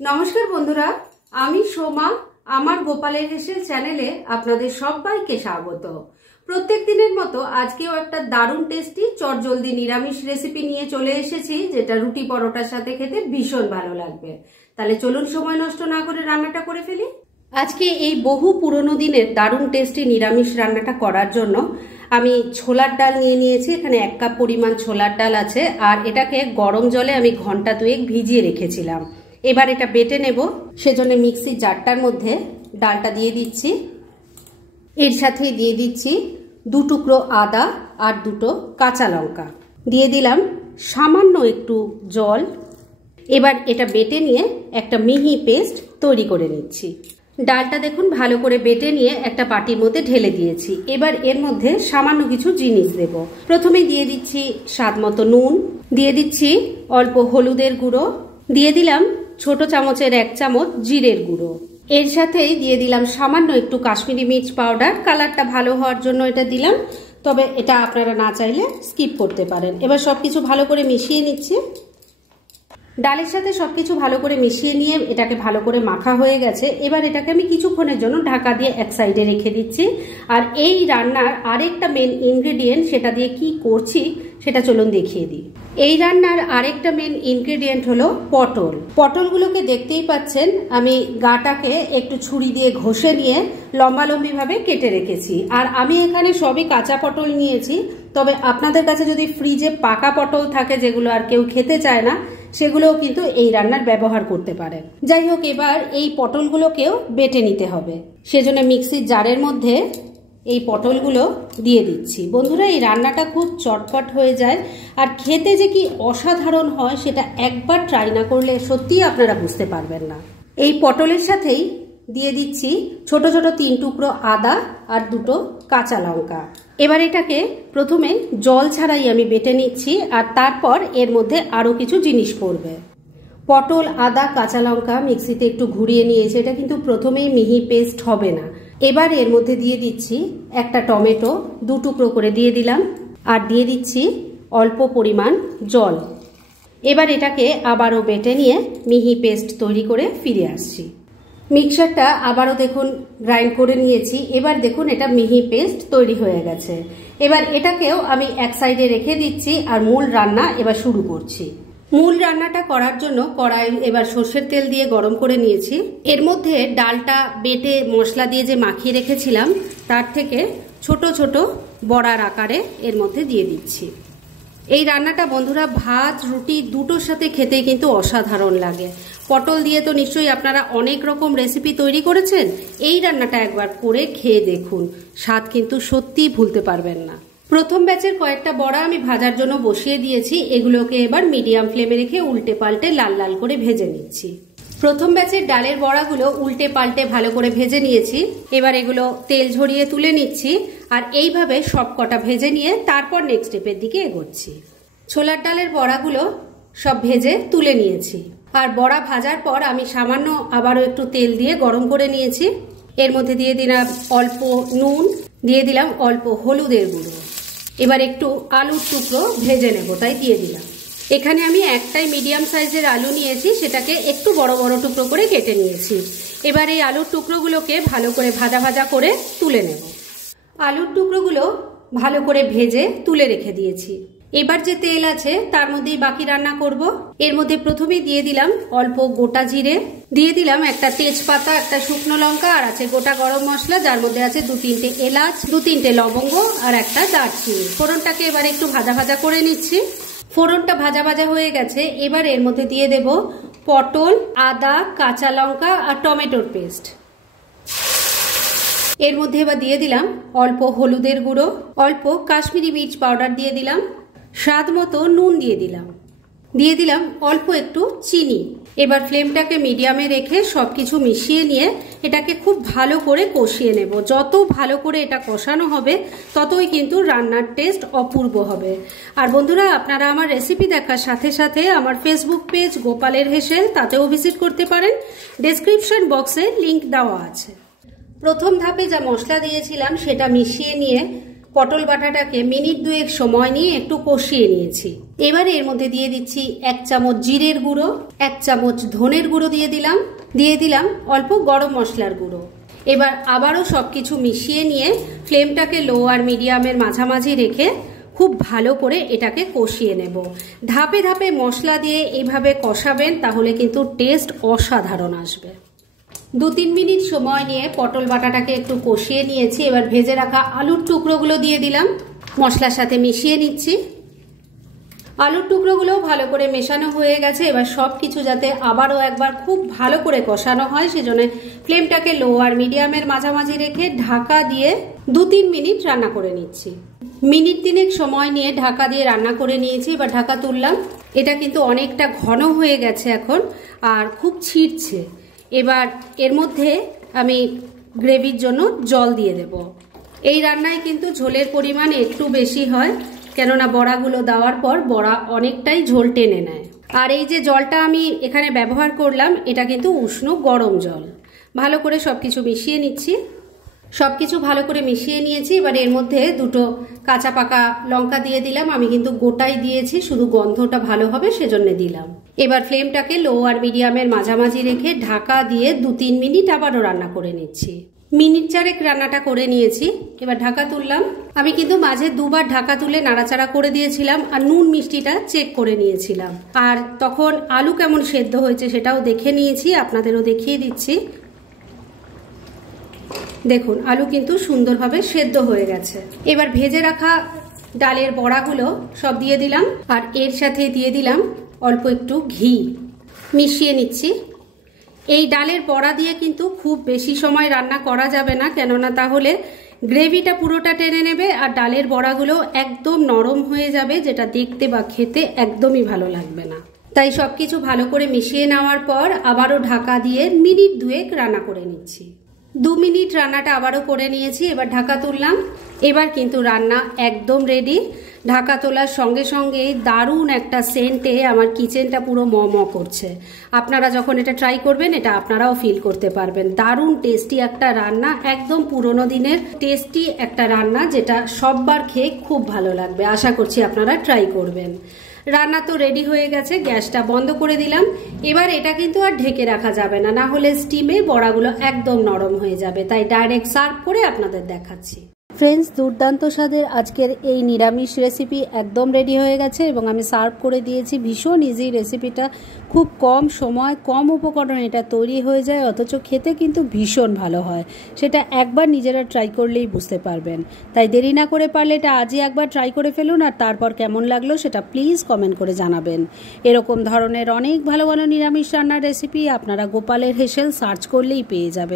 নমস্কার বন্ধুরা, আমি সোমা। আমার গোপালের হেসেল চ্যানেলে আপনাদের সবাইকে স্বাগত। প্রত্যেক দিনের মতো আজকেও একটা দারুণ টেস্টি চটজলদি নিরামিষ রেসিপি নিয়ে চলে এসেছি, যেটা রুটি পরোটার সাথে খেতে ভীষণ ভালো লাগবে। তাহলে চলুন সময় নষ্ট না করে রান্নাটা করে ফেলি। আজকে এই বহু পুরনো দিনের দারুণ টেস্টি নিরামিষ রান্নাটা করার জন্য আমি ছোলার ডাল নিয়ে নিয়েছি। এখানে 1 কাপ পরিমাণ ছোলার ডাল আছে, আর এটাকে গরম জলে আমি ঘন্টা 2 ভিজিয়ে রেখেছিলাম। এবার এটা বেটে নেব, সেজন্য মিক্সির জারটার মধ্যে ডালটা দিয়ে দিচ্ছি। এর সাথে দিয়ে দিচ্ছি 2 টুকরো আদা আর 2টো কাঁচা লঙ্কা, দিয়ে দিলাম সামান্য একটু জল। এবার এটা বেটে নিয়ে একটা মিহি পেস্ট তৈরি করে নিচ্ছি। ডালটা দেখুন ভালো করে বেটে নিয়ে একটা বাটির মধ্যে ঢেলে দিয়েছি। এবার এর মধ্যে সামান্য কিছু জিনিস দেব। প্রথমে দিয়ে দিচ্ছি স্বাদ মতো নুন, দিয়ে দিচ্ছি অল্প হলুদের গুঁড়ো, দিয়ে দিলাম ছোট চামচের 1 চামচ জিরের গুঁড়ো। এর সাথেই দিয়ে দিলাম সামান্য একটু কাশ্মীরি মির্চ পাউডার। কালারটা ভালো হওয়ার জন্য এটা দিলাম, তবে এটা আপনারা না চাইলে স্কিপ করতে পারেন। এবার সবকিছু ভালো করে মিশিয়ে নিচ্ছি। ডালের সাথে সবকিছু ভালো করে মিশিয়ে নিয়ে এটাকে ভালো করে মাখা হয়ে গেছে। এবার এটাকে আমি কিছুক্ষণের জন্য ঢাকা দিয়ে এক সাইডে রেখে দিচ্ছি। আর এই রান্নার আরেকটা মেন ইনগ্রেডিয়েন্ট, সেটা দিয়ে কি করছি সেটা চলুন দেখিয়ে দিই। এই রান্নার আরেকটা মেন ইনগ্রেডিয়েন্ট হলো পটল। পটলগুলোকে দেখতেই পাচ্ছেন আমি গাটাকে একটু ছুরি দিয়ে ঘষে নিয়ে লম্বালম্বি ভাবে কেটে রেখেছি। আর আমি এখানে সবই কাঁচা পটল নিয়েছি, তবে আপনাদের কাছে যদি ফ্রিজে পাকা পটল থাকে যেগুলো আর কেউ খেতে চায় না, সেগুলোও কিন্তু এই রান্নার ব্যবহার করতে পারেন। যাই হোক, এবার এই পটলগুলোকেও বেটে নিতে হবে। সেজন্য মিক্সির জারের মধ্যে এই পটলগুলো দিয়ে দিচ্ছি। বন্ধুরা, এই রান্নাটা খুব চটপট হয়ে যায়, আর খেতে যে কি অসাধারণ হয় সেটা একবার ট্রাই না করলে সত্যিই আপনারা বুঝতে পারবেন না। এই পটলের সাথেই দিয়ে দিচ্ছি ছোট ছোট 3 টুকরো আদা আর 2টো কাঁচা লঙ্কা। এবার এটাকে প্রথমে জল ছাড়াই আমি বেটে নিচ্ছি, আর তারপর এর মধ্যে আরও কিছু জিনিস পড়বে। পটল, আদা, কাঁচা লঙ্কা মিক্সিতে একটু ঘুরিয়ে নিয়েছি। এটা কিন্তু প্রথমেই মিহি পেস্ট হবে না। এবার এর মধ্যে দিয়ে দিচ্ছি একটা টমেটো 2 টুকরো করে দিয়ে দিলাম, আর দিয়ে দিচ্ছি অল্প পরিমাণ জল। এবার এটাকে আবারও বেটে নিয়ে মিহি পেস্ট তৈরি করে ফিরে আসছি। মিক্সারটা আবারও দেখুন গ্রাইন্ড করে নিয়েছি। এবার দেখুন এটা মিহি পেস্ট তৈরি হয়ে গেছে। এবার এটাকেও আমি এক সাইডে রেখে দিচ্ছি, আর মূল রান্না এবার শুরু করছি। মূল রান্নাটা করার জন্য কড়াই এবার সর্ষের তেল দিয়ে গরম করে নিয়েছি। এর মধ্যে ডালটা বেটে মশলা দিয়ে যে মাখিয়ে রেখেছিলাম, তার থেকে ছোট ছোট বড়ার আকারে এর মধ্যে দিয়ে দিচ্ছি। এই রান্নাটা বন্ধুরা ভাত রুটি দুটোর সাথে খেতে কিন্তু অসাধারণ লাগে। পটল দিয়ে তো নিশ্চয়ই আপনারা অনেক রকম রেসিপি তৈরি করেছেন, এই রান্নাটা একবার করে খেয়ে দেখুন, স্বাদ কিন্তু সত্যিই ভুলতে পারবেন না। প্রথম ব্যাচের কয়েকটা বড়া আমি ভাজার জন্য বসিয়ে দিয়েছি। এগুলোকে এবার মিডিয়াম ফ্লেমে রেখে উল্টে পাল্টে লাল লাল করে ভেজে নিচ্ছি। প্রথম ব্যাচের ডালের বড়াগুলো উল্টে পাল্টে ভালো করে ভেজে নিয়েছি। এবার এগুলো তেল ঝরিয়ে তুলে নিচ্ছি, আর এইভাবে সব কটা ভেজে নিয়ে তারপর নেক্সট স্টেপের দিকে এগোচ্ছি। ছোলার ডালের বড়াগুলো সব ভেজে তুলে নিয়েছি, আর বড়া ভাজার পর আমি সামান্য আবারও একটু তেল দিয়ে গরম করে নিয়েছি। এর মধ্যে দিয়ে দিলাম অল্প নুন, দিয়ে দিলাম অল্প হলুদের গুঁড়ো। এবার একটু আলুর টুকরো ভেজে নেব, তাই দিয়ে দিলাম। এখানে আমি একটাই মিডিয়াম সাইজের আলু নিয়েছি, সেটাকে একটু বড় বড় টুকরো করে কেটে নিয়েছি। এবার এই আলুর টুকরোগুলোকে ভালো করে ভাজা ভাজা করে তুলে নেব। আলুর টুকরোগুলো ভালো করে ভেজে তুলে রেখে দিয়েছি। এবার যে তেল আছে তার মধ্যেই বাকি রান্না করব। এর মধ্যে প্রথমেই দিয়ে দিলাম অল্প গোটা জিরে, দিয়ে দিলাম একটা তেজপাতা, একটা শুকনো লঙ্কা, আর আছে গোটা গরম মশলা, যার মধ্যে আছে 2-3টে এলাচ, 2-3টে লবঙ্গ আর একটা দারচিনি। ফোড়নটাকে এবার একটু ভাজা ভাজা করে নিচ্ছি। ফোড়নটা ভাজা ভাজা হয়ে গেছে। এবার এর মধ্যে দিয়ে দেব পটল, আদা, কাঁচা লঙ্কা আর টমেটোর পেস্ট। এর মধ্যে এবার দিয়ে দিলাম অল্প হলুদের গুঁড়ো, অল্প কাশ্মীরি মির্চ পাউডার দিয়ে দিলাম, স্বাদ মতো নুন দিয়ে দিলাম অল্প একটু চিনি। এবার ফ্লেমটাকে মিডিয়ামে রেখে সবকিছু মিশিয়ে নিয়ে এটাকে খুব ভালো করে কষিয়ে নেব। যত ভালো করে এটা কষানো হবে ততই কিন্তু রান্নার টেস্ট অপূর্ব হবে। আর বন্ধুরা, আপনারা আমার রেসিপি দেখার সাথে সাথে আমার ফেসবুক পেজ গোপালের হেসেল, তাতেও ভিজিট করতে পারেন। ডেসক্রিপশন বক্সে লিংক দেওয়া আছে। প্রথম ধাপে যা মশলা দিয়েছিলাম সেটা মিশিয়ে নিয়ে পটল বাটাটাকে মিনিট 2 সময় নিয়ে একটু কষিয়ে নিয়েছি। এবারে এর মধ্যে দিয়ে দিচ্ছি 1 চামচ জিরের গুঁড়ো, 1 চামচ ধনের গুঁড়ো দিয়ে দিলাম অল্প গরম মশলার গুঁড়ো। এবার আবারও সবকিছু মিশিয়ে নিয়ে ফ্লেমটাকে লো আর মিডিয়ামের মাঝামাঝি রেখে খুব ভালো করে এটাকে কষিয়ে নেব। ধাপে ধাপে মশলা দিয়ে এইভাবে কষাবেন, তাহলে কিন্তু টেস্ট অসাধারণ আসবে। 2-3 মিনিট সময় নিয়ে পটল বাটাটাকে একটু কষিয়ে নিয়েছি। এবার ভেজে রাখা আলুর টুকরোগুলো দিয়ে দিলাম, মশলার সাথে মিশিয়ে নিচ্ছি। আলুর টুকরোগুলো ভালো করে মেশানো হয়ে গেছে। এবার সব কিছু যাতে আবারও একবার খুব ভালো করে কষানো হয়, সেজন্য ফ্লেমটাকে লো আর মিডিয়ামের মাঝামাঝি রেখে ঢাকা দিয়ে 2-3 মিনিট রান্না করে নিচ্ছি। মিনিট 3 সময় নিয়ে ঢাকা দিয়ে রান্না করে নিয়েছি। এবার ঢাকা তুললাম। এটা কিন্তু অনেকটা ঘন হয়ে গেছে এখন, আর খুব ছিটছে। এবার এর মধ্যে আমি গ্রেভির জন্য জল দিয়ে দেব। এই রান্নায় কিন্তু ঝোলের পরিমাণ একটু বেশি হয়, কেননা বড়াগুলো দেওয়ার পর বড়া অনেকটাই ঝোল টেনে নেয়। আর এই যে জলটা আমি এখানে ব্যবহার করলাম, এটা কিন্তু উষ্ণ গরম জল। ভালো করে সবকিছু মিশিয়ে নিচ্ছি। সবকিছু ভালো করে মিশিয়ে নিয়েছি। এবার এর মধ্যে 2 কাঁচা পাকা লঙ্কা দিয়ে দিলাম। আমি কিন্তু গোটাই দিয়েছি, শুধু গন্ধটা ভালো হবে সেজন্য দিলাম। এবার ফ্লেমটাকে লো আর মিডিয়ামের মাঝামাঝি রেখে ঢাকা দিয়ে 2-3 মিনিট আবারও রান্না করে নিচ্ছি। মিনিট 4 রান্নাটা করে নিয়েছি। এবার ঢাকা তুললাম। আমি কিন্তু মাঝে 2 বার ঢাকা তুলে নাড়াচাড়া করে দিয়েছিলাম, আর নুন মিষ্টিটা চেক করে নিয়েছিলাম। আর তখন আলু কেমন সেদ্ধ হয়েছে সেটাও দেখে নিয়েছি, আপনাদেরও দেখিয়ে দিচ্ছি। দেখুন আলু কিন্তু সুন্দরভাবে সেদ্ধ হয়ে গেছে। এবার ভেজে রাখা ডালের বড়াগুলো সব দিয়ে দিলাম, আর এর সাথে দিয়ে দিলাম অল্প একটু ঘি। মিশিয়ে নিচ্ছি। এই ডালের বড়া দিয়ে কিন্তু খুব বেশি সময় রান্না করা যাবে না, কেননা তাহলে গ্রেভিটা পুরোটা টেনে নেবে আর ডালের বড়াগুলো একদম নরম হয়ে যাবে, যেটা দেখতে বা খেতে একদমই ভালো লাগবে না। তাই সবকিছু ভালো করে মিশিয়ে নেওয়ার পর আবারও ঢাকা দিয়ে মিনিট 2 রান্না করে নিচ্ছি। 2 মিনিট রান্নাটা আবারও করে নিয়েছি। এবার ঢাকা তুললাম। এবার কিন্তু রান্না একদম রেডি। ঢাকা তোলার সঙ্গে সঙ্গেই দারুণ একটা সেন্টে আমার কিচেনটা পুরো ম করছে। আপনারা যখন এটা ট্রাই করবেন, এটা আপনারাও ফিল করতে পারবেন। দারুণ টেস্টি একটা রান্না, একদম পুরোনো দিনের টেস্টি একটা রান্না, যেটা সববার খেয়ে খুব ভালো লাগবে। আশা করছি আপনারা ট্রাই করবেন। রান্না তো রেডি হয়ে গেছে, গ্যাসটা বন্ধ করে দিলাম। এবার এটা কিন্তু আর ঢেকে রাখা যাবে না, না হলে স্টিমে বড়াগুলো একদম নরম হয়ে যাবে। তাই ডাইরেক্ট সার্ভ করে আপনাদের দেখাচ্ছি। ফ্রেন্ডস, দুর্দান্ত স্বাদের আজকের এই নিরামিষ রেসিপি একদম রেডি হয়ে গেছে এবং আমি সার্ভ করে দিয়েছি। ভীষণ ইজি রেসিপিটা, খুব কম সময় কম উপকরণ এটা তৈরি হয়ে যায়, অথচ খেতে কিন্তু ভীষণ ভালো হয়। সেটা একবার নিজেরা ট্রাই করলেই বুঝতে পারবেন। তাই দেরি না করে পারলে এটা আজই একবার ট্রাই করে ফেলুন, আর তারপর কেমন লাগলো সেটা প্লিজ কমেন্ট করে জানাবেন। এরকম ধরনের অনেক ভালো ভালো নিরামিষ রান্নার রেসিপি আপনারা গোপালের হেসেল সার্চ করলেই পেয়ে যাবেন।